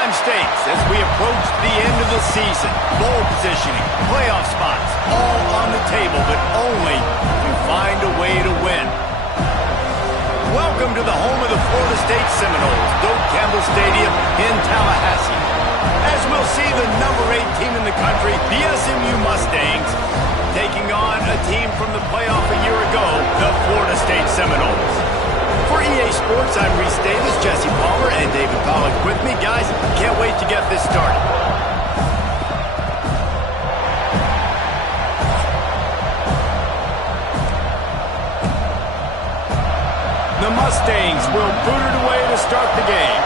time stakes as we approach the end of the season. Bowl positioning, playoff spots, all on the table, but only if you find a way to win. Welcome to the home of the Florida State Seminoles, Doak Campbell Stadium in Tallahassee. As we'll see the number 8 team in the country, the SMU Mustangs, taking on a team from the playoff a year ago, the Florida State Seminoles. For EA Sports, I'm Reese Davis, Jesse Palmer, and David Pollack with me. Guys, can't wait to get this started. The Mustangs will boot it away to start the game.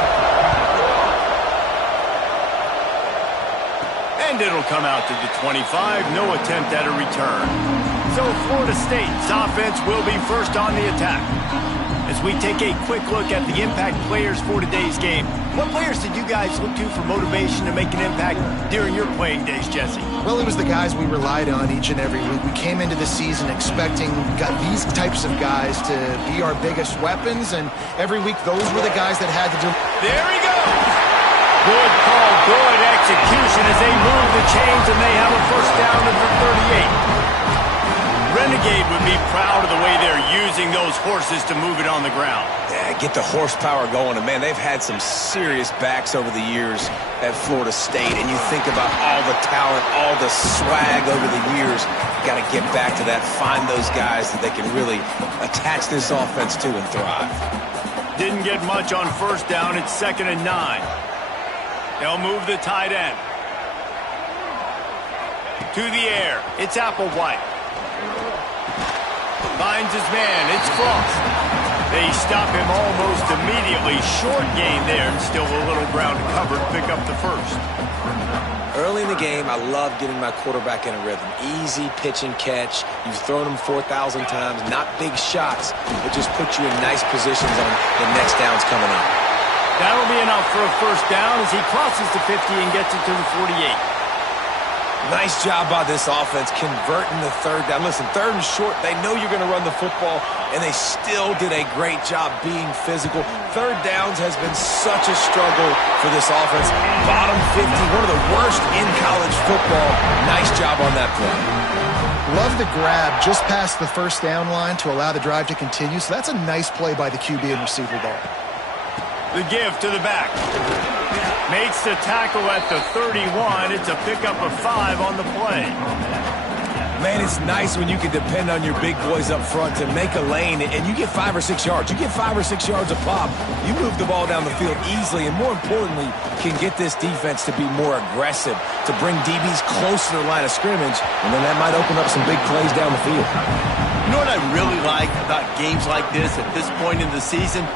And it'll come out to the 25. No attempt at a return. So Florida State's offense will be first on the attack. As we take a quick look at the impact players for today's game, what players did you guys look to for motivation to make an impact during your playing days, Jesse? Well, it was the guys we relied on each and every week. We came into the season expecting these types of guys to be our biggest weapons, and every week those were the guys that had to do. There he goes! Good call, good execution as they move the chains, and they have a first down at the 38. Renegade would be proud of the way they're using those horses to move it on the ground. Yeah, get the horsepower going. And, man, they've had some serious backs over the years at Florida State. And you think about all the talent, all the swag over the years. You got to get back to that, find those guys that they can really attach this offense to and thrive. Didn't get much on first down. It's 2nd and 9. They'll move the tight end. To the air. It's Applewhite. Finds his man. It's Frost. They stop him almost immediately. Short gain there, and still a little ground covered. Pick up the first. Early in the game, I love getting my quarterback in a rhythm. Easy pitch and catch. You've thrown them 4,000 times. Not big shots, but just put you in nice positions on the next downs coming up. That'll be enough for a first down as he crosses the 50 and gets it to the 48. Nice job by this offense converting the third down. Listen, 3rd and short, they know you're going to run the football, and they still did a great job being physical. 3rd downs has been such a struggle for this offense. Bottom 50, one of the worst in college football. Nice job on that play. Love the grab just past the first down line to allow the drive to continue. So that's a nice play by the QB and receiver there. The give to the back. Makes the tackle at the 31. It's a pickup of 5 on the play. Man, it's nice when you can depend on your big boys up front to make a lane, and you get 5 or 6 yards. You get 5 or 6 yards a pop. You move the ball down the field easily, and more importantly, can get this defense to be more aggressive, to bring DBs close to the line of scrimmage, and then that might open up some big plays down the field. You know what I really like about games like this at this point in the season?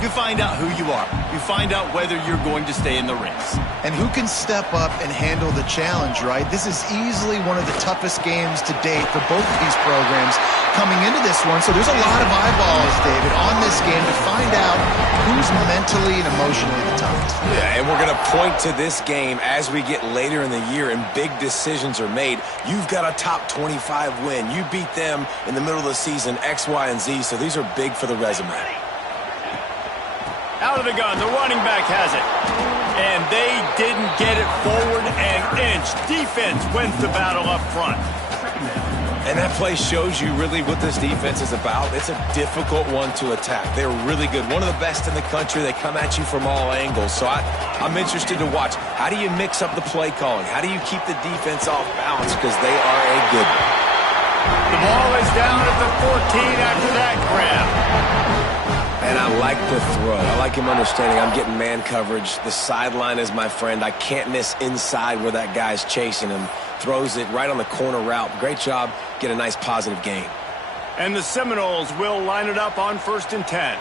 You find out who you are. You find out whether you're going to stay in the race. And who can step up and handle the challenge, right? This is easily one of the toughest games to date for both of these programs coming into this one. So there's a lot of eyeballs, David, on this game to find out who's mentally and emotionally the toughest. Yeah, and we're going to point to this game as we get later in the year and big decisions are made. You've got a top 25 win. You beat them in the middle of the season, X, Y, and Z. So these are big for the resume. Out of the gun, the running back has it. And they didn't get it forward an inch. Defense wins the battle up front. And that play shows you really what this defense is about. It's a difficult one to attack. They're really good. One of the best in the country. They come at you from all angles. So I'm interested to watch. How do you mix up the play calling? How do you keep the defense off balance? Because they are a good one. The ball is down at the 14 after that grab. And I like the throw. I like him understanding I'm getting man coverage. The sideline is my friend. I can't miss inside where that guy's chasing him. Throws it right on the corner route. Great job. Get a nice positive gain. And the Seminoles will line it up on 1st and 10.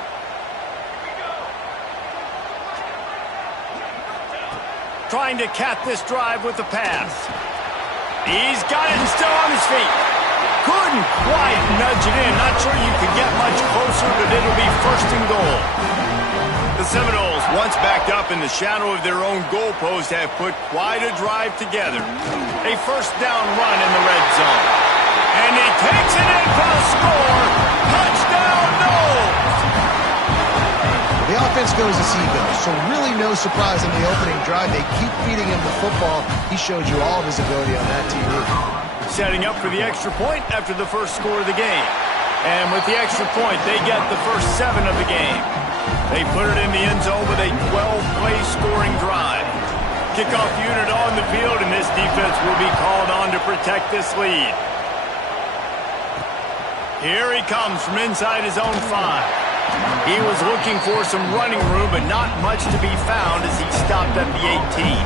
Trying to cap this drive with the pass. He's got it and still on his feet. Couldn't quite nudge it in. Not sure you could get much closer, but it'll be 1st and goal. The Seminoles, once backed up in the shadow of their own goalpost, have put quite a drive together. A first down run in the red zone. And he takes it in for the score. Touchdown, Noles! The offense goes as he goes, so really no surprise on the opening drive. They keep feeding him the football. He showed you all of his ability on that TV. Setting up for the extra point after the first score of the game. And with the extra point, they get the first 7 of the game. They put it in the end zone with a 12-play scoring drive. Kickoff unit on the field, and this defense will be called on to protect this lead. Here he comes from inside his own 5. He was looking for some running room, but not much to be found as he stopped at the 18.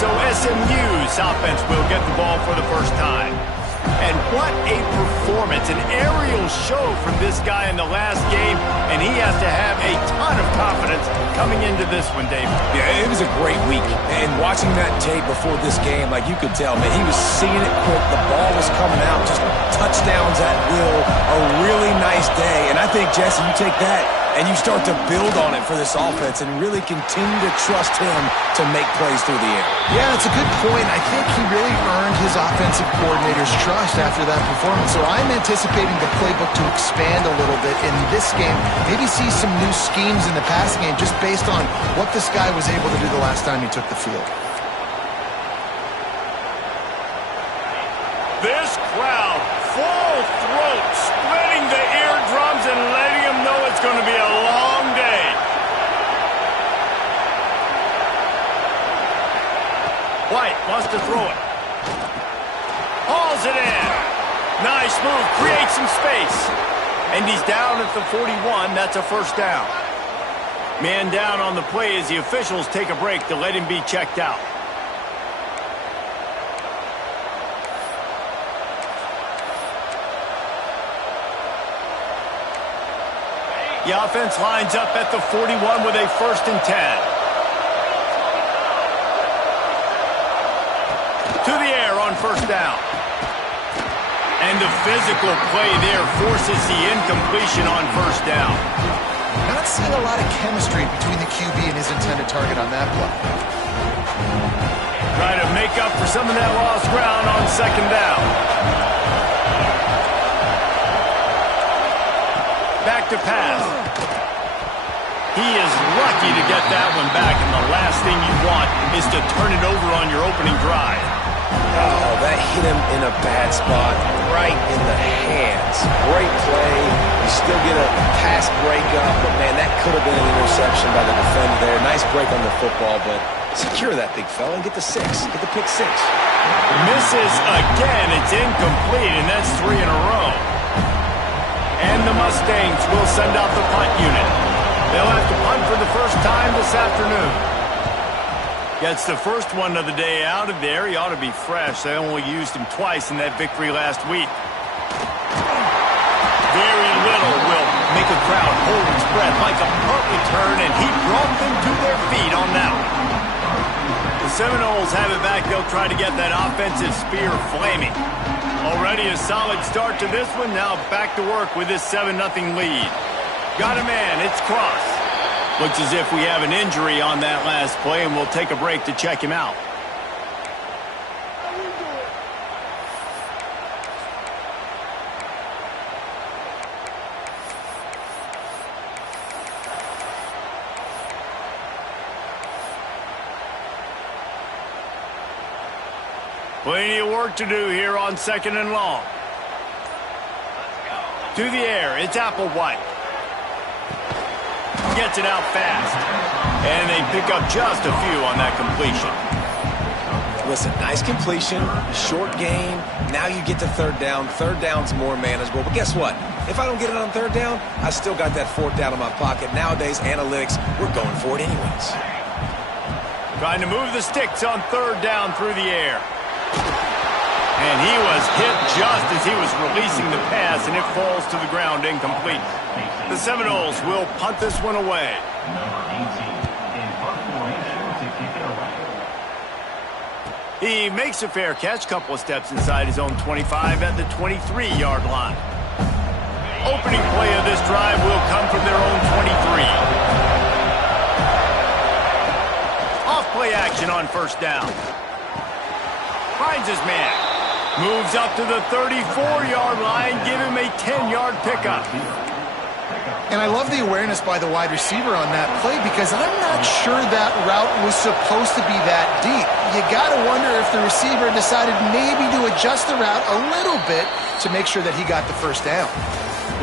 So SMU's offense will get the ball for the first time. And what a performance, an aerial show from this guy in the last game, and he has to have a ton of confidence coming into this one, David. Yeah, it was a great week. And watching that tape before this game, like you could tell, man, he was seeing it quick. The ball was coming out, just touchdowns at will. A really nice day. And I think, Jesse, you take that and you start to build on it for this offense and really continue to trust him to make plays through the air. Yeah, it's a good point. I think he really earned his offensive coordinator's trust after that performance. So I'm anticipating the playbook to expand a little bit in this game. Maybe see some new schemes in the passing game just based on what this guy was able to do the last time he took the field. This crowd, full throat, splitting the eardrums and letting them know it's going to be a long day. White wants to throw it. Hauls it in. Nice move, creates some space. And he's down at the 41. That's a first down. Man down on the play as the officials take a break to let him be checked out. The offense lines up at the 41 with a 1st and 10. To the air on 1st down. And the physical play there forces the incompletion on 1st down. Not seeing a lot of chemistry between the QB and his intended target on that play. Trying to make up for some of that lost ground on 2nd down. Back to pass. He is lucky to get that one back, and the last thing you want is to turn it over on your opening drive. Oh, that hit him in a bad spot, right in the hands. Great play. You still get a pass breakup, but, man, that could have been an interception by the defender there. Nice break on the football, but secure that big fella and get the 6. Get the pick 6. Misses again. It's incomplete, and that's 3 in a row. And the Mustangs will send out the punt unit. They'll have to punt for the first time this afternoon. Gets the first one of the day out of there. He ought to be fresh. They only used him twice in that victory last week. Very little will make a crowd hold its breath like a punt return, and he brought them to their feet on that one. The Seminoles have it back. They'll try to get that offensive spear flaming. Already a solid start to this one. Now back to work with this 7-0 lead. Got a man. It's Cross. Looks as if we have an injury on that last play, and we'll take a break to check him out. Plenty of work to do here on 2nd and long. To the air, it's Applewhite. Gets it out fast. And they pick up just a few on that completion. Listen, nice completion, short game. Now you get to 3rd down. 3rd down's more manageable. But guess what? If I don't get it on 3rd down, I still got that 4th down in my pocket. Nowadays, analytics, we're going for it anyways. Trying to move the sticks on 3rd down through the air. And he was hit just as he was releasing the pass, and it falls to the ground incomplete. The Seminoles will punt this one away. He makes a fair catch, couple of steps inside his own 25 at the 23-yard line. Opening play of this drive will come from their own 23. Off play action on 1st down. Finds his man. Moves up to the 34-yard line. Give him a 10-yard pickup. And I love the awareness by the wide receiver on that play because I'm not sure that route was supposed to be that deep. You got to wonder if the receiver decided maybe to adjust the route a little bit to make sure that he got the first down.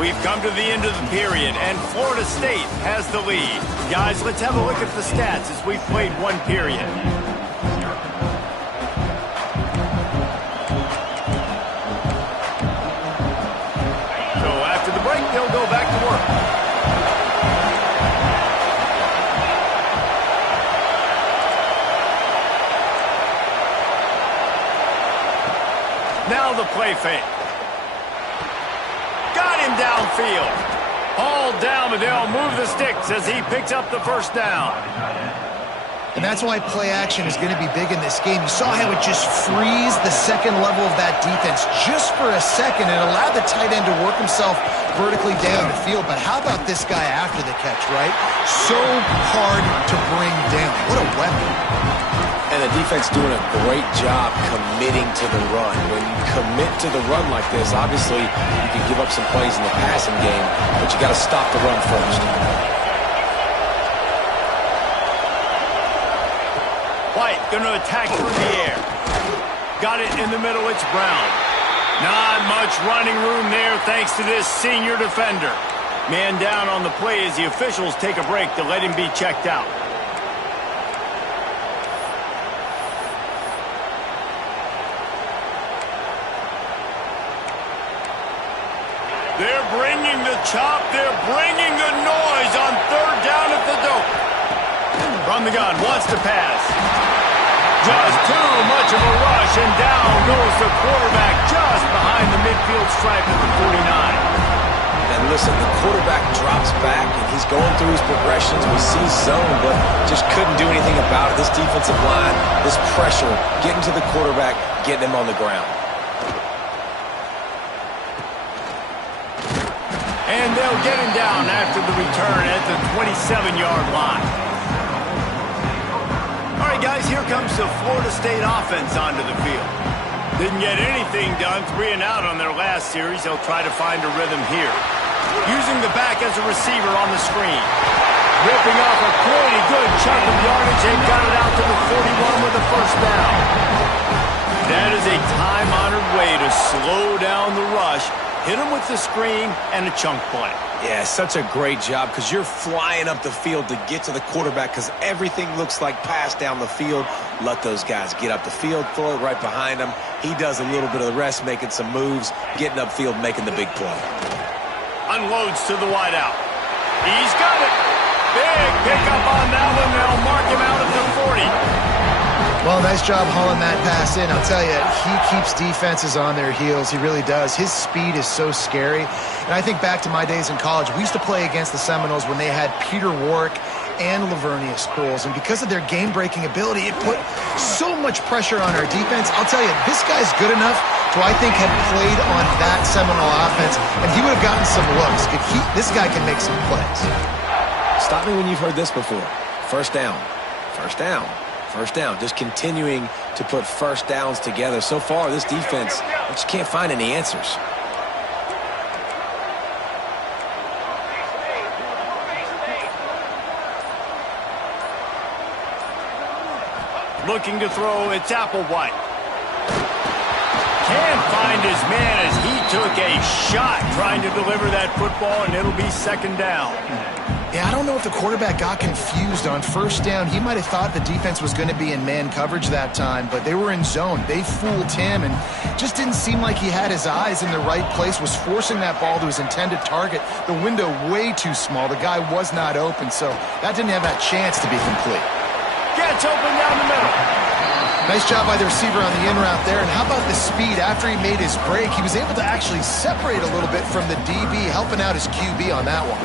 We've come to the end of the period, and Florida State has the lead. Guys, let's have a look at the stats as we've played one period. So after the break, they'll go back to work. Now the play fake. Got him downfield. Hauled down, but they'll move the sticks as he picks up the first down. And that's why play action is going to be big in this game. You saw how it just frees the second level of that defense just for a second and allowed the tight end to work himself vertically down the field. But how about this guy after the catch, right? So hard to bring down. What a weapon. And the defense doing a great job committing to the run. When you commit to the run like this, obviously you can give up some plays in the passing game, but you got to stop the run first. White going to attack through the air. Got it in the middle. It's Brown. Not much running room there thanks to this senior defender. Man down on the play as the officials take a break to let him be checked out. They're bringing the chop. They're bringing the noise on third down at the dope. From the gun, wants to pass. Just too much of a rush, and down goes the quarterback just behind the midfield stripe at the 49. And listen, the quarterback drops back, and he's going through his progressions. We see zone, but just couldn't do anything about it. This defensive line, this pressure, getting to the quarterback, getting him on the ground. And they'll get him down after the return at the 27-yard line. All right, guys, here comes the Florida State offense onto the field. Didn't get anything done, 3 and out on their last series. They'll try to find a rhythm here. Using the back as a receiver on the screen. Ripping off a pretty good chunk of yardage. They've got it out to the 41 with a first down. That is a time-honored way to slow down the rush. Hit him with the screen and a chunk play. Yeah, such a great job because you're flying up the field to get to the quarterback because everything looks like pass down the field. Let those guys get up the field, throw it right behind him. He does a little bit of the rest, making some moves, getting upfield, making the big play. Unloads to the wideout. He's got it. Big pickup on that one. They'll mark him out at the 40. Well, nice job hauling that pass in. I'll tell you, he keeps defenses on their heels. He really does. His speed is so scary. And I think back to my days in college. We used to play against the Seminoles when they had Peter Warwick and Lavernius Crowell. And because of their game-breaking ability, it put so much pressure on our defense. I'll tell you, this guy's good enough to, I think, have played on that Seminole offense, and he would have gotten some looks. This guy can make some plays. Stop me when you've heard this before. First down. First down. First down, just continuing to put first downs together. So far, this defense, I just can't find any answers. Looking to throw, it's Applewhite. Can't find his man as he took a shot trying to deliver that football, and it'll be second down. Yeah, I don't know if the quarterback got confused on first down. He might have thought the defense was going to be in man coverage that time, but they were in zone. They fooled him and just didn't seem like he had his eyes in the right place, was forcing that ball to his intended target. The window way too small. The guy was not open, so that didn't have that chance to be complete. Gets open down the middle. Nice job by the receiver on the in route there. And how about the speed after he made his break? He was able to actually separate a little bit from the DB, helping out his QB on that one.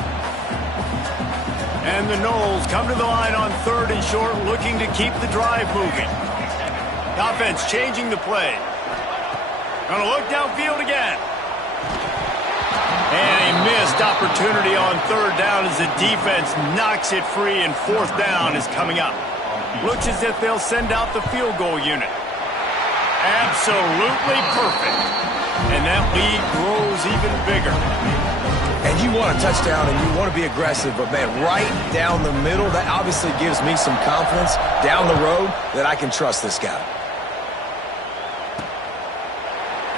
And the Noles come to the line on third and short, looking to keep the drive moving. Offense changing the play. Gonna look downfield again. And a missed opportunity on third down as the defense knocks it free, and fourth down is coming up. Looks as if they'll send out the field goal unit. Absolutely perfect. And that lead grows even bigger. And you want a touchdown and you want to be aggressive, but, man, right down the middle, that obviously gives me some confidence down the road that I can trust this guy.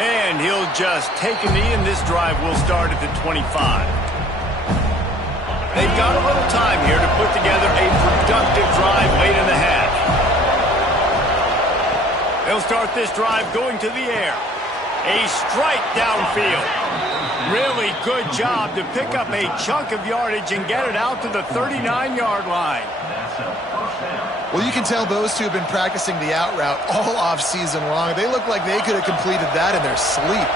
And he'll just take a knee, and this drive will start at the 25. They've got a little time here to put together a productive drive late in the half. They'll start this drive going to the air. A strike downfield. Really good job to pick up a chunk of yardage and get it out to the 39-yard line. Well, you can tell those two have been practicing the out route all off-season long. They look like they could have completed that in their sleep.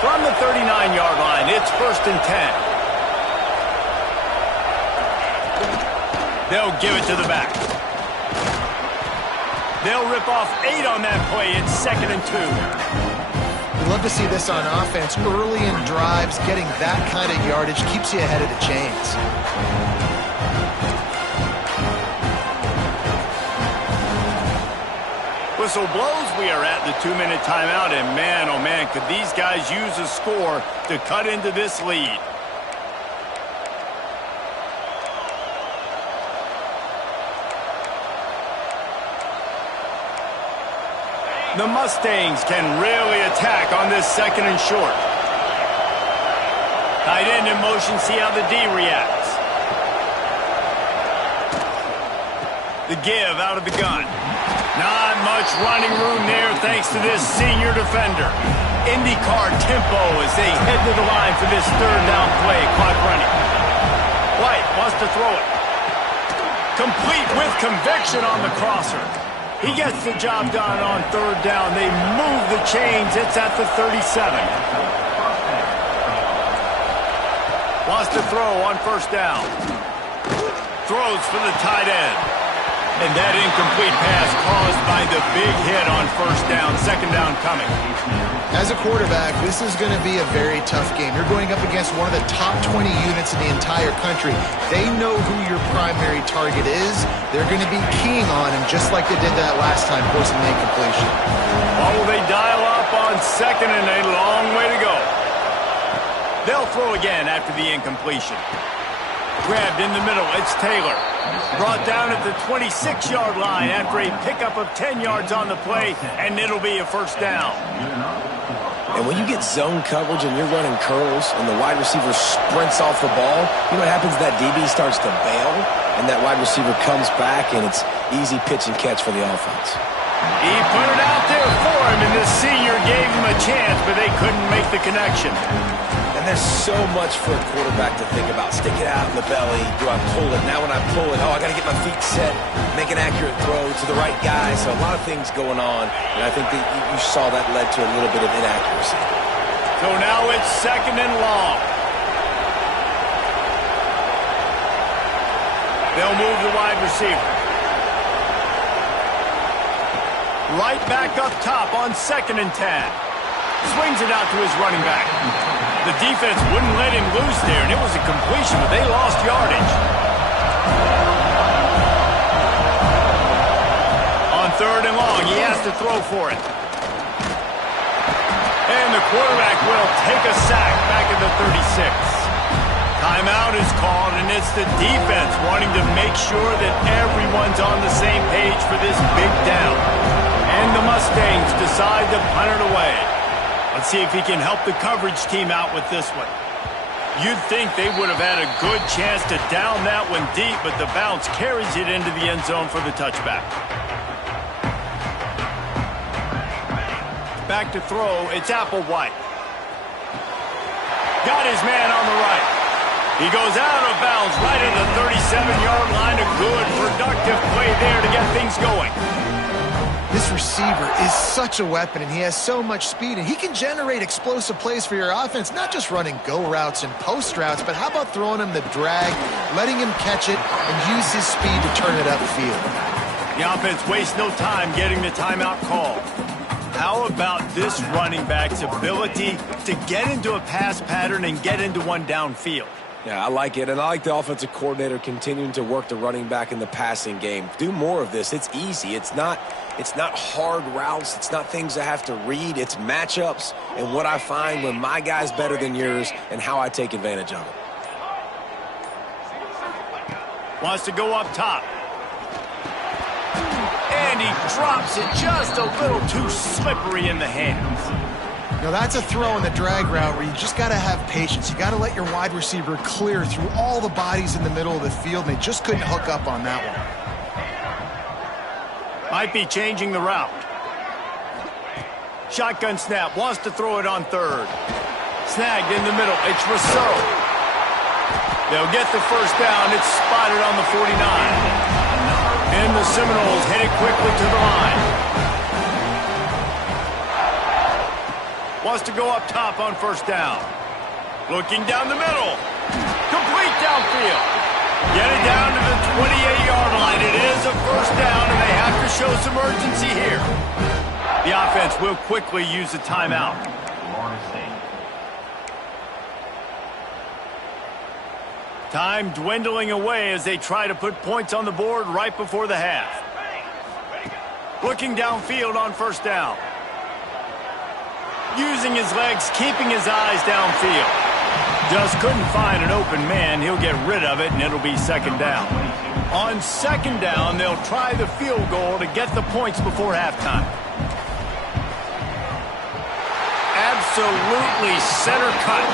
From the 39-yard line, it's 1st and 10. They'll give it to the back. They'll rip off 8 on that play. It's 2nd and 2. We'd love to see this on offense. Early in drives, getting that kind of yardage keeps you ahead of the chains. Whistle blows. We are at the 2-minute timeout, and man, oh man, could these guys use a score to cut into this lead. The Mustangs can really attack on this 2nd and short. Tight end in motion, see how the D reacts. The give out of the gun. Not much running room there thanks to this senior defender. IndyCar tempo as they head to the line for this 3rd down play. Clock running. White wants to throw it. Complete with conviction on the crosser. He gets the job done on 3rd down. They move the chains. It's at the 37. Wants to throw on 1st down. Throws for the tight end. And that incomplete pass caused by the big hit on 1st down. 2nd down coming. As a quarterback, this is going to be a very tough game. You're going up against one of the top 20 units in the entire country. They know who your primary target is. They're going to be keying on him just like they did that last time, forcing the incompletion. Oh, they dial up on 2nd and a long way to go. They'll throw again after the incompletion. Grabbed in the middle, it's Taylor. Brought down at the 26-yard line after a pickup of 10 yards on the play, and it'll be a 1st down. And when you get zone coverage and you're running curls and the wide receiver sprints off the ball, you know what happens? That DB starts to bail, and that wide receiver comes back, and it's easy pitch and catch for the offense. He put it out there for him, and the senior gave him a chance, but they couldn't make the connection. And there's so much for a quarterback to think about. Stick it out in the belly. Do I pull it? Now when I pull it, I got to get my feet set, make an accurate throw to the right guy. So a lot of things going on, and I think that you saw that led to a little bit of inaccuracy. So now it's 2nd and long. They'll move the wide receiver. Right back up top on 2nd and 10. Swings it out to his running back. The defense wouldn't let him loose there, and it was a completion, but they lost yardage. On 3rd and long, he has to throw for it. And the quarterback will take a sack back at the 36. Timeout is called, and it's the defense wanting to make sure that everyone's on the same page for this big down. And the Mustangs decide to punt it away. Let's see if he can help the coverage team out with this one. You'd think they would have had a good chance to down that one deep, but the bounce carries it into the end zone for the touchback. Back to throw, it's Applewhite. Got his man on the right. He goes out of bounds right at the 37-yard line. A good, productive play there to get things going. This receiver is such a weapon, and he has so much speed, and he can generate explosive plays for your offense, not just running go routes and post routes, but how about throwing him the drag, letting him catch it, and use his speed to turn it upfield. The offense wastes no time getting the timeout called. How about this running back's ability to get into a pass pattern and get into one downfield? Yeah, I like it, and I like the offensive coordinator continuing to work the running back in the passing game. Do more of this. It's easy. It's not hard routes. It's not things I have to read. It's matchups and what I find when my guy's better than yours and how I take advantage of it. Wants to go up top. And he drops it just a little too slippery in the hands. Now that's a throw in the drag route where you just got to have patience. You got to let your wide receiver clear through all the bodies in the middle of the field, and they just couldn't hook up on that one. Might be changing the route. Shotgun snap, wants to throw it on third. Snagged in the middle, it's Rousseau. They'll get the first down, it's spotted on the 49. And the Seminoles headed quickly to the line. Wants to go up top on first down. Looking down the middle. Complete downfield. Get it down to the 28-yard line. It is a first down, and they have to show some urgency here. The offense will quickly use a timeout. Time dwindling away as they try to put points on the board right before the half. Looking downfield on first down. Using his legs, keeping his eyes downfield. Just couldn't find an open man. He'll get rid of it, and it'll be second down. On second down, they'll try the field goal to get the points before halftime. Absolutely center cut.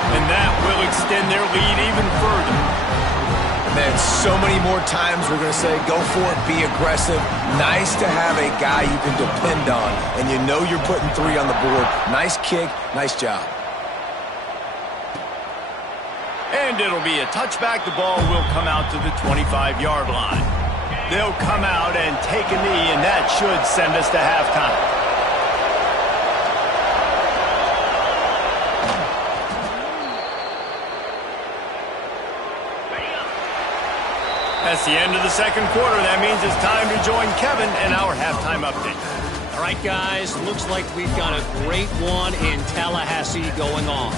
And that will extend their lead even further. Man, so many more times we're going to say, go for it, be aggressive. Nice to have a guy you can depend on, and you know you're putting 3 on the board. Nice kick, nice job. And it'll be a touchback. The ball will come out to the 25-yard line. They'll come out and take a knee, and that should send us to halftime. That's the end of the second quarter. That means it's time to join Kevin in our halftime update. All right, guys, looks like we've got a great one in Tallahassee going on.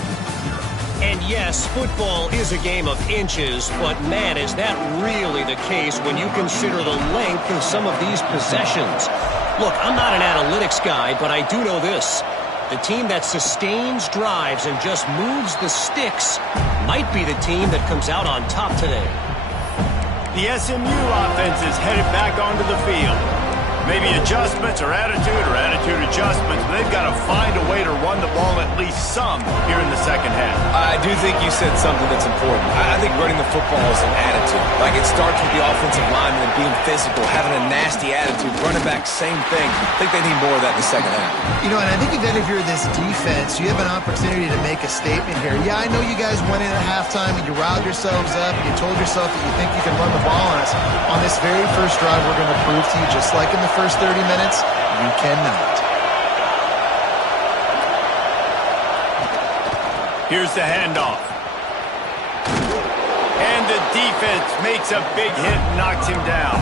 And yes, football is a game of inches, but man, is that really the case when you consider the length of some of these possessions. Look, I'm not an analytics guy, but I do know this. The team that sustains drives and just moves the sticks might be the team that comes out on top today. The SMU offense is headed back onto the field. Maybe adjustments or attitude adjustments, but they've got to find a way to run the ball at least some here in the second half. I do think you said something that's important. I think running the football is an attitude. Like, it starts with the offensive lineman and being physical, having a nasty attitude. Running back, same thing. I think they need more of that in the second half. You know, and I think even if you're this defense, you have an opportunity to make a statement here. Yeah, I know you guys went in at halftime and you riled yourselves up and you told yourself that you think you can run the ball on us. On this very first drive, we're going to prove to you, just like in the first 30 minutes, you cannot. Here's the handoff. And the defense makes a big hit and knocks him down.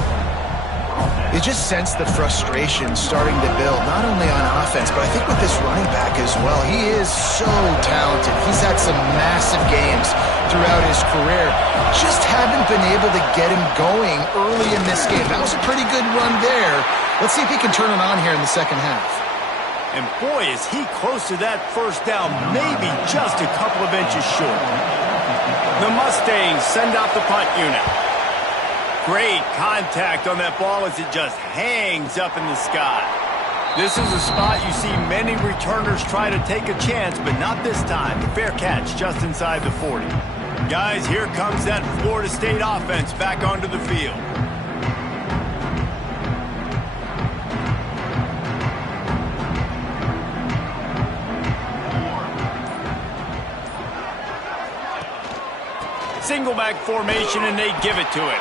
You just sense the frustration starting to build, not only on offense, but I think with this running back as well. He is so talented. He's had some massive games throughout his career. Just haven't been able to get him going early in this game. That was a pretty good run there. Let's see if he can turn it on here in the second half. And boy, is he close to that first down, maybe just a couple of inches short. The Mustangs send out the punt unit. Great contact on that ball as it just hangs up in the sky. This is a spot you see many returners try to take a chance, but not this time. Fair catch just inside the 40. Guys, here comes that Florida State offense back onto the field. Single back formation, and they give it to it.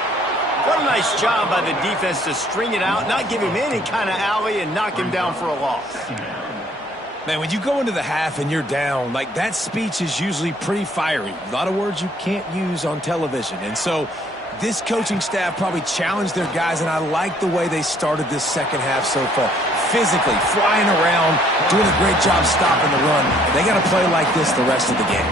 What a nice job by the defense to string it out, not give him any kind of alley, and knock him down for a loss. Man, when you go into the half and you're down, like, that speech is usually pretty fiery. A lot of words you can't use on television. And so this coaching staff probably challenged their guys, and I like the way they started this second half so far. Physically, flying around, doing a great job stopping the run. They got to play like this the rest of the game.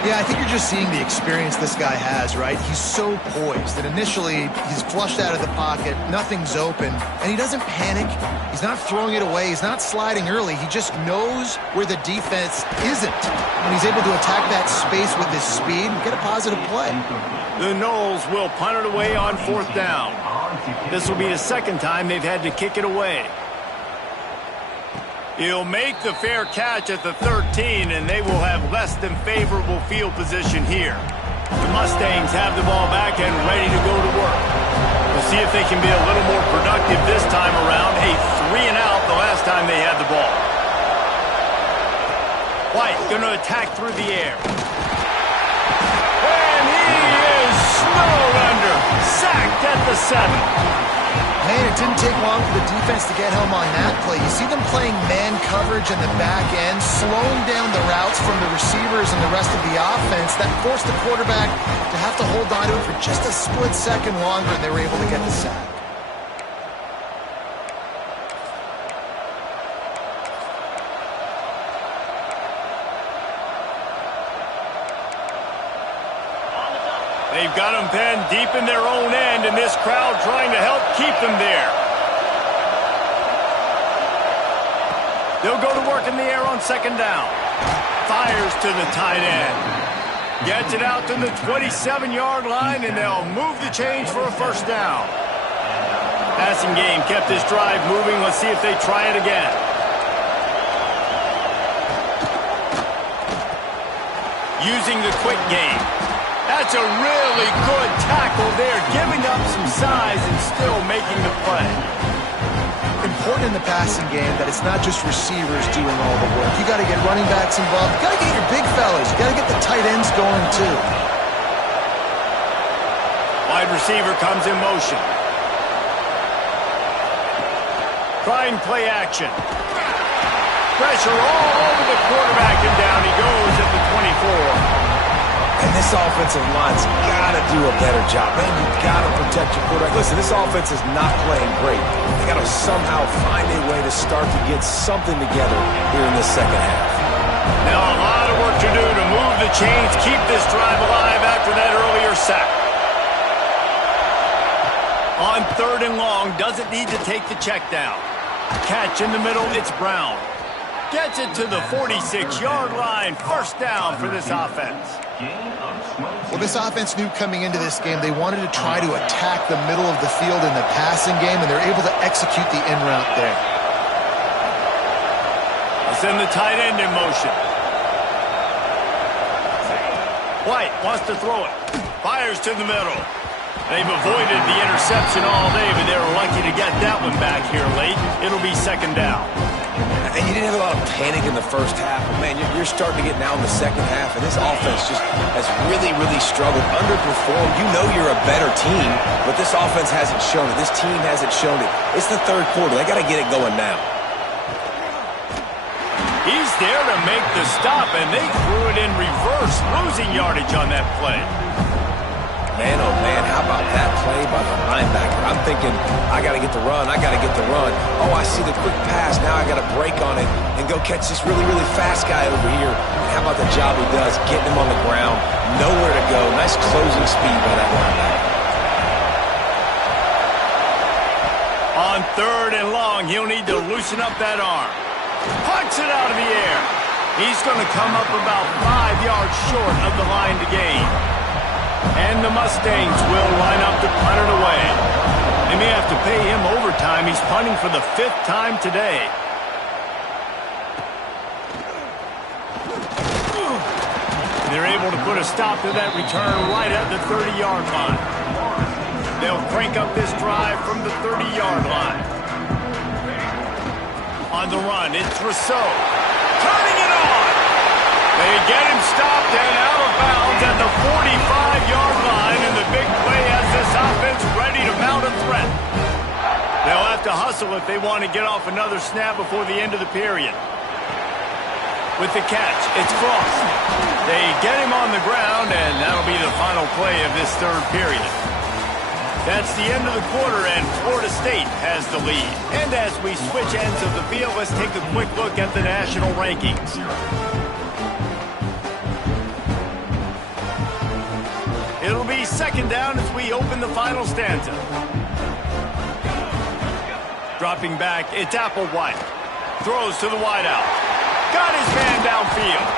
Yeah, I think you're just seeing the experience this guy has, right? He's so poised that initially he's flushed out of the pocket, nothing's open, and he doesn't panic. He's not throwing it away. He's not sliding early. He just knows where the defense isn't, and he's able to attack that space with his speed and get a positive play. The Noles will punt it away on 4th down. This will be the second time they've had to kick it away. He'll make the fair catch at the 13, and they will have less than favorable field position here. The Mustangs have the ball back and ready to go to work. We'll see if they can be a little more productive this time around. A 3-and-out the last time they had the ball. White going to attack through the air. And he is snowed under. Sacked at the 7. Man, it didn't take long for the defense to get home on that play. You see them playing man coverage in the back end, slowing down the routes from the receivers and the rest of the offense. That forced the quarterback to have to hold on to it for just a split second longer, and they were able to get the sack. They've got them pinned deep in their own end, and this crowd trying to help keep them there. They'll go to work in the air on 2nd down. Fires to the tight end. Gets it out to the 27-yard line, and they'll move the change for a 1st down. Passing game kept this drive moving. Let's see if they try it again. Using the quick game. That's a really good tackle there, giving up some size and still making the play. Important in the passing game that it's not just receivers doing all the work. You got to get running backs involved. You got to get your big fellas. You got to get the tight ends going too. Wide receiver comes in motion. Trying play action. Pressure all over the quarterback, and down he goes at the 24. And this offensive line's got to do a better job. Man, you've got to protect your quarterback. Listen, this offense is not playing great. They got to somehow find a way to start to get something together here in the second half. Now a lot of work to do to move the chains, keep this drive alive after that earlier sack. On 3rd and long, doesn't need to take the check down. Catch in the middle, it's Brown. Gets it to the 46-yard line. 1st down for this offense. Well, this offense knew coming into this game they wanted to try to attack the middle of the field in the passing game, and they're able to execute the in route there. Let's send the tight end in motion. White wants to throw it. Fires to the middle. They've avoided the interception all day, but they were lucky to get that one back here late. It'll be 2nd down. And you didn't have a lot of panic in the first half, but man, you're starting to get now in the second half, and this offense just has really, really struggled, underperformed. You know you're a better team, but this offense hasn't shown it. This team hasn't shown it. It's the 3rd quarter. They got to get it going now. He's there to make the stop, and they threw it in reverse, losing yardage on that play. Man, oh man, how about that play by the linebacker? I'm thinking, I got to get the run, I got to get the run. Oh, I see the quick pass, now I got to break on it and go catch this really, really fast guy over here. And how about the job he does, getting him on the ground, nowhere to go. Nice closing speed by that linebacker. On 3rd and long, he'll need to loosen up that arm. Punch it out of the air. He's going to come up about 5 yards short of the line to gain. And the Mustangs will line up to punt it away. They may have to pay him overtime. He's punting for the 5th time today. They're able to put a stop to that return right at the 30-yard line. They'll crank up this drive from the 30-yard line. On the run, it's Rousseau. Turning it on! They get him stopped and out of bounds at the 45-yard line, and the big play has this offense ready to mount a threat. They'll have to hustle if they want to get off another snap before the end of the period. With the catch, it's Frost. They get him on the ground, and that'll be the final play of this 3rd period. That's the end of the quarter, and Florida State has the lead. And as we switch ends of the field, let's take a quick look at the national rankings. It'll be second down as we open the final stanza. Dropping back, it's Applewhite. Throws to the wideout. Got his man downfield.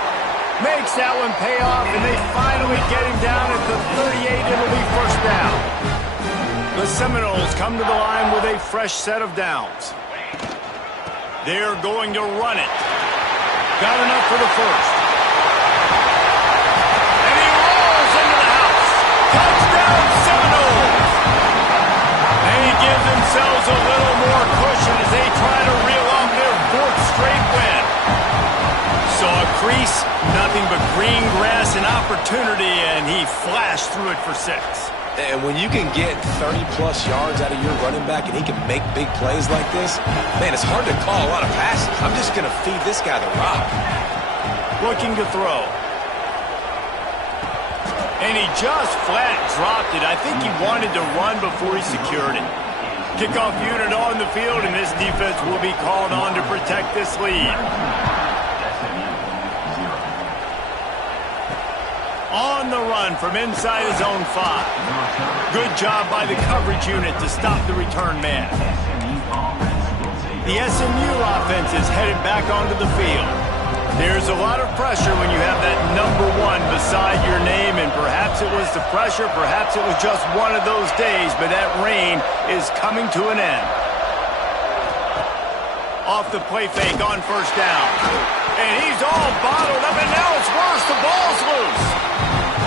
Makes that one pay off, and they finally get him down at the 38. It'll be first down. The Seminoles come to the line with a fresh set of downs. They're going to run it. Got enough for the first. And he rolls into the house. Touchdown, Seminoles. And he gives themselves a little more cushion as they try to reel off their fourth straight win. Saw a crease, nothing but green grass and opportunity, and he flashed through it for 6. And when you can get 30-plus yards out of your running back and he can make big plays like this, man, it's hard to call a lot of passes. I'm just going to feed this guy the rock. Looking to throw. And he just flat dropped it. I think he wanted to run before he secured it. Kickoff unit on the field, and this defense will be called on to protect this lead. On the run from inside his own 5. Good job by the coverage unit to stop the return man. The SMU offense is headed back onto the field. There's a lot of pressure when you have that number 1 beside your name, and perhaps it was the pressure, perhaps it was just one of those days, but that reign is coming to an end. Off the play fake on first down. And he's all bottled up, and now it's worse. The ball's loose.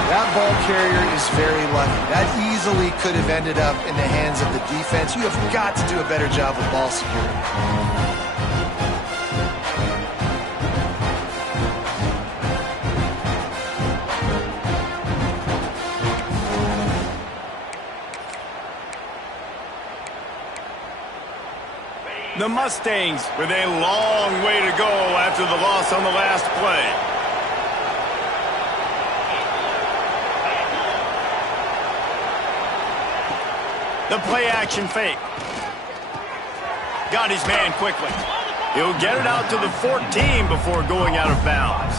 That ball carrier is very lucky. That easily could have ended up in the hands of the defense. You have got to do a better job with ball security. The Mustangs with a long way to go after the loss on the last play. The play action fake. Got his man quickly. He'll get it out to the 14 before going out of bounds.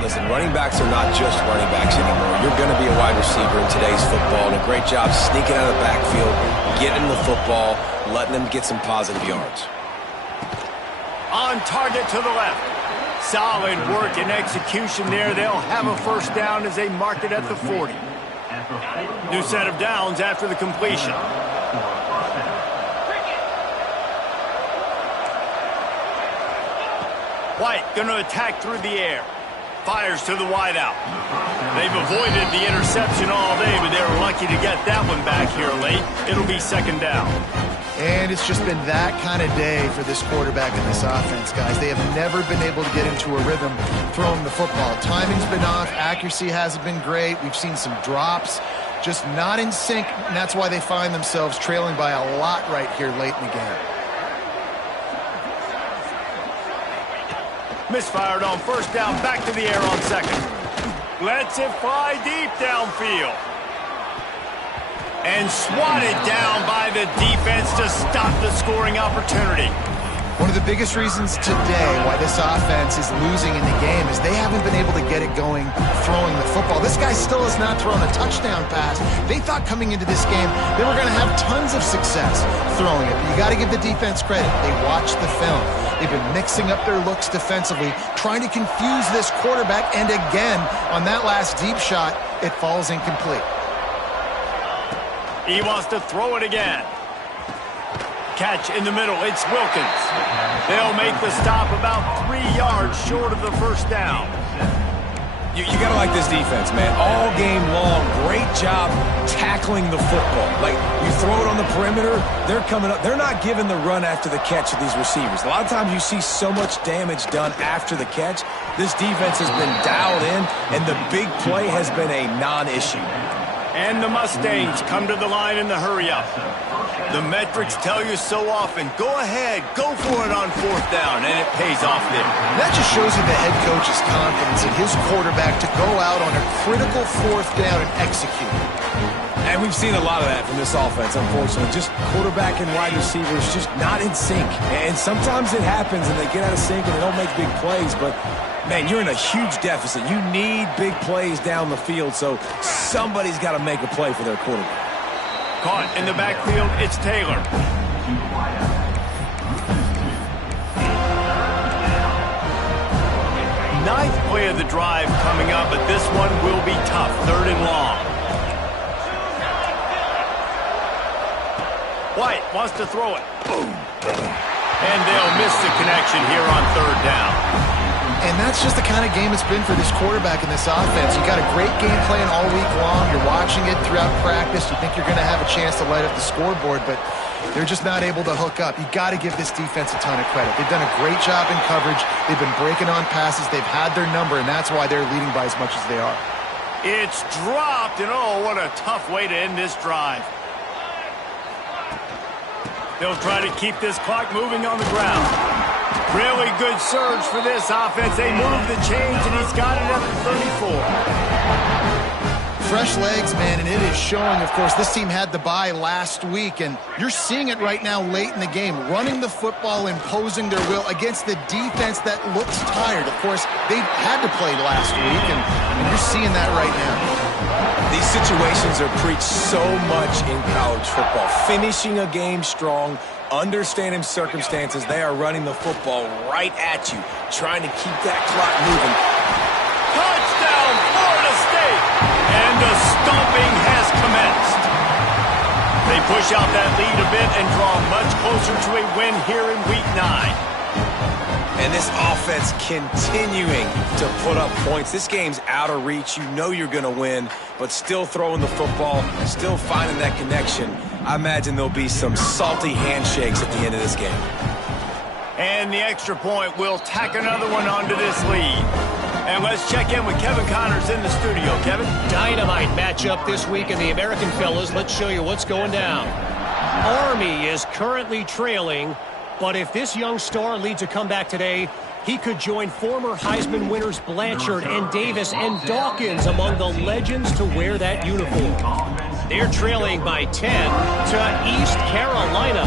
Listen, running backs are not just running backs anymore. You're going to be a wide receiver in today's football, and a great job sneaking out of the backfield, getting the football, letting them get some positive yards. On target to the left. Solid work and execution there. They'll have a first down as they mark it at the 40. New set of downs after the completion. White going to attack through the air. Fires to the wideout. They've avoided the interception all day, but they were lucky to get that one back here late. It'll be second down. And it's just been that kind of day for this quarterback and this offense, guys. They have never been able to get into a rhythm throwing the football. Timing's been off. Accuracy hasn't been great. We've seen some drops. Just not in sync, and that's why they find themselves trailing by a lot right here late in the game. Misfired on first down, back to the air on second. Lets it fly deep downfield. And swatted down by the defense to stop the scoring opportunity. One of the biggest reasons today why this offense is losing in the game is they haven't been able to get it going throwing the football. This guy still has not thrown a touchdown pass. They thought coming into this game they were going to have tons of success throwing it. But you got to give the defense credit. They watched the film. They've been mixing up their looks defensively, trying to confuse this quarterback, and again, on that last deep shot, it falls incomplete. He wants to throw it again. Catch in the middle, it's Wilkins. They'll make the stop about 3 yards short of the first down. You got to like this defense, man. All game long, great job tackling the football. Like, you throw it on the perimeter, they're coming up. They're not giving the run after the catch of these receivers. A lot of times you see so much damage done after the catch. This defense has been dialed in, and the big play has been a non-issue. And the Mustangs come to the line in the hurry-up. The metrics tell you so often, go ahead, go for it on fourth down, and it pays off there. That just shows you the head coach's confidence in his quarterback to go out on a critical fourth down and execute. And we've seen a lot of that from this offense, unfortunately. Just quarterback and wide receivers just not in sync. And sometimes it happens and they get out of sync and they don't make big plays. But, man, you're in a huge deficit. You need big plays down the field, so somebody's got to make a play for their quarterback. Caught in the backfield, it's Taylor. Ninth play of the drive coming up, but this one will be tough. 3rd and long. White wants to throw it. Boom. And they'll miss the connection here on 3rd down. And that's just the kind of game it's been for this quarterback in this offense. You got a great game plan all week long. You're watching it throughout practice. You think you're going to have a chance to light up the scoreboard, but they're just not able to hook up. You got to give this defense a ton of credit. They've done a great job in coverage. They've been breaking on passes. They've had their number, and that's why they're leading by as much as they are. It's dropped, and oh, what a tough way to end this drive. They'll try to keep this clock moving on the ground. Really good surge for this offense. They move the chains, and he's got it at the 34. Fresh legs, man, and it is showing. Of course, this team had the bye last week, and you're seeing it right now late in the game. Running the football, imposing their will against the defense that looks tired. Of course, they had to play last week, and you're seeing that right now. These situations are preached so much in college football. Finishing a game strong, understanding circumstances. They are running the football right at you, trying to keep that clock moving. Touchdown, Florida State! And the stomping has commenced. They push out that lead a bit and draw much closer to a win here in Week 9. And this offense continuing to put up points. This game's out of reach. You know you're going to win, but still throwing the football, still finding that connection. I imagine there'll be some salty handshakes at the end of this game. And the extra point will tack another one onto this lead. And let's check in with Kevin Connors in the studio. Kevin? Dynamite matchup this week in the American fellas. Let's show you what's going down. Army is currently trailing, but if this young star leads a comeback today, he could join former Heisman winners Blanchard and Davis and Dawkins among the legends to wear that uniform. They're trailing by 10 to East Carolina.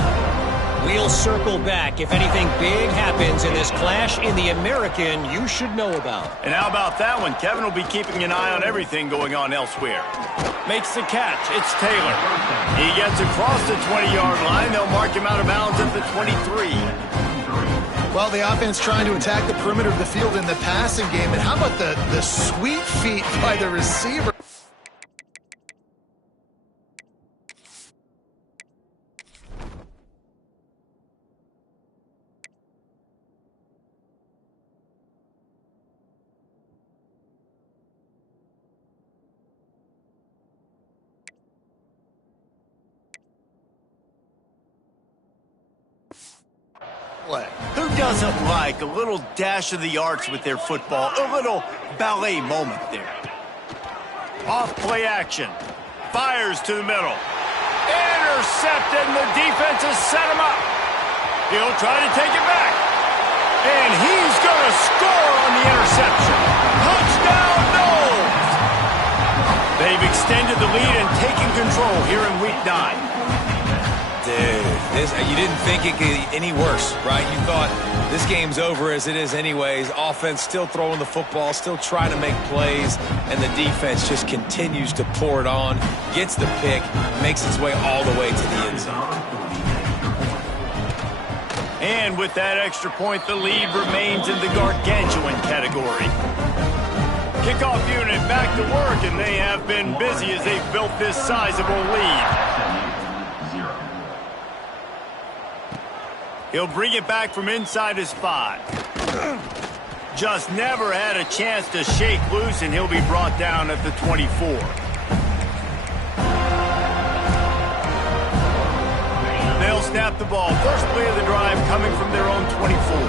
We'll circle back if anything big happens in this clash in the American you should know about. And how about that one? Kevin will be keeping an eye on everything going on elsewhere. Makes the catch. It's Taylor. He gets across the 20-yard line. They'll mark him out of bounds at the 23. Well, the offense trying to attack the perimeter of the field in the passing game. And how about the sweet feet by the receiver? Who doesn't like a little dash of the arts with their football? A little ballet moment there. Off play action. Fires to the middle. Intercepted, and the defense has set him up. He'll try to take it back. And he's going to score on the interception. Touchdown, Noles! They've extended the lead and taken control here in Week 9. Dude, you didn't think it could get any worse, right? You thought this game's over as it is anyways. Offense still throwing the football, still trying to make plays, and the defense just continues to pour it on, gets the pick, makes its way all the way to the end zone. And with that extra point, the lead remains in the gargantuan category. Kickoff unit back to work, and they have been busy as they've built this sizable lead. He'll bring it back from inside his 5. Just never had a chance to shake loose, and he'll be brought down at the 24. They'll snap the ball. First play of the drive coming from their own 24.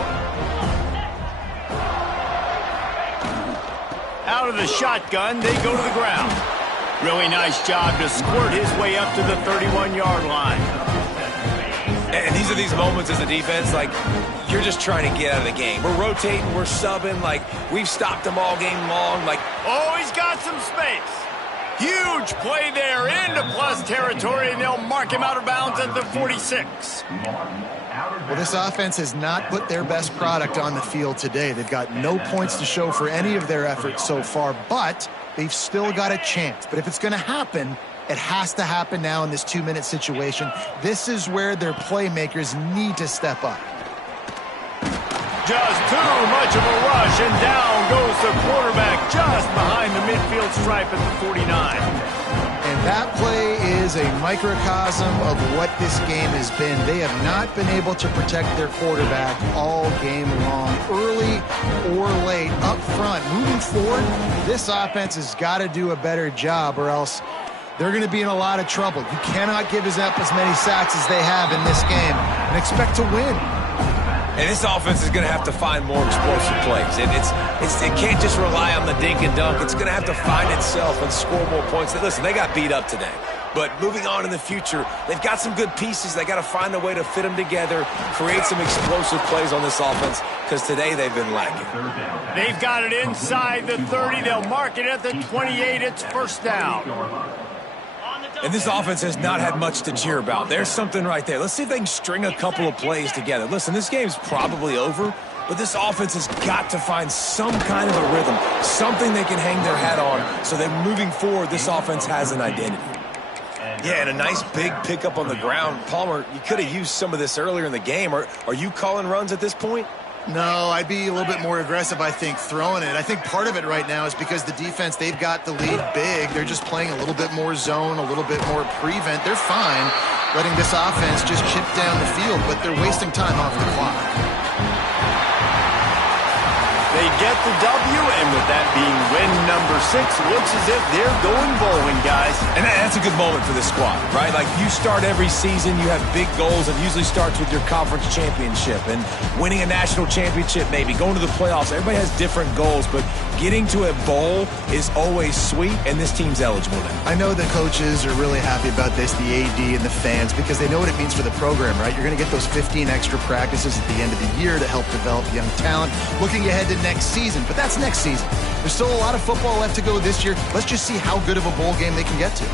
Out of the shotgun, they go to the ground. Really nice job to squirt his way up to the 31-yard line. And these are these moments as a defense, like, you're just trying to get out of the game. We're rotating, we're subbing, like, we've stopped them all game long. Like, oh, he's got some space. Huge play there into plus territory, and they'll mark him out of bounds at the 46. Well, this offense has not put their best product on the field today. They've got no points to show for any of their efforts so far, but they've still got a chance. But if it's going to happen, it has to happen now in this 2-minute situation. This is where their playmakers need to step up. Just too much of a rush, and down goes the quarterback just behind the midfield stripe at the 49. And that play is a microcosm of what this game has been. They have not been able to protect their quarterback all game long, early or late, up front. Moving forward, this offense has got to do a better job, or else they're going to be in a lot of trouble. You cannot give up as many sacks as they have in this game and expect to win. And this offense is going to have to find more explosive plays. It can't just rely on the dink and dunk. It's going to have to find itself and score more points. Listen, they got beat up today. But moving on in the future, they've got some good pieces. They got to find a way to fit them together, create some explosive plays on this offense, because today they've been lacking. They've got it inside the 30. They'll mark it at the 28. It's first down. And this offense has not had much to cheer about. There's something right there. Let's see if they can string a couple of plays together. Listen, this game's probably over, but this offense has got to find some kind of a rhythm, something they can hang their hat on, so that moving forward, this offense has an identity. Yeah, and a nice big pickup on the ground. Palmer, you could have used some of this earlier in the game. Are you calling runs at this point? No, I'd be a little bit more aggressive, I think, throwing it. I think part of it right now is because the defense, they've got the lead big. They're just playing a little bit more zone, a little bit more prevent. They're fine letting this offense just chip down the field, but they're wasting time off the clock. They get the W, and with that being win number 6, looks as if they're going bowling, guys. And that's a good moment for this squad, right? Like, you start every season, you have big goals. It usually starts with your conference championship and winning a national championship, maybe going to the playoffs. Everybody has different goals, but getting to a bowl is always sweet, and this team's eligible now. I know the coaches are really happy about this, the AD and the fans, because they know what it means for the program, right? You're going to get those 15 extra practices at the end of the year to help develop young talent. Looking ahead to next season, but that's next season. There's still a lot of football left to go this year. Let's just see how good of a bowl game they can get to.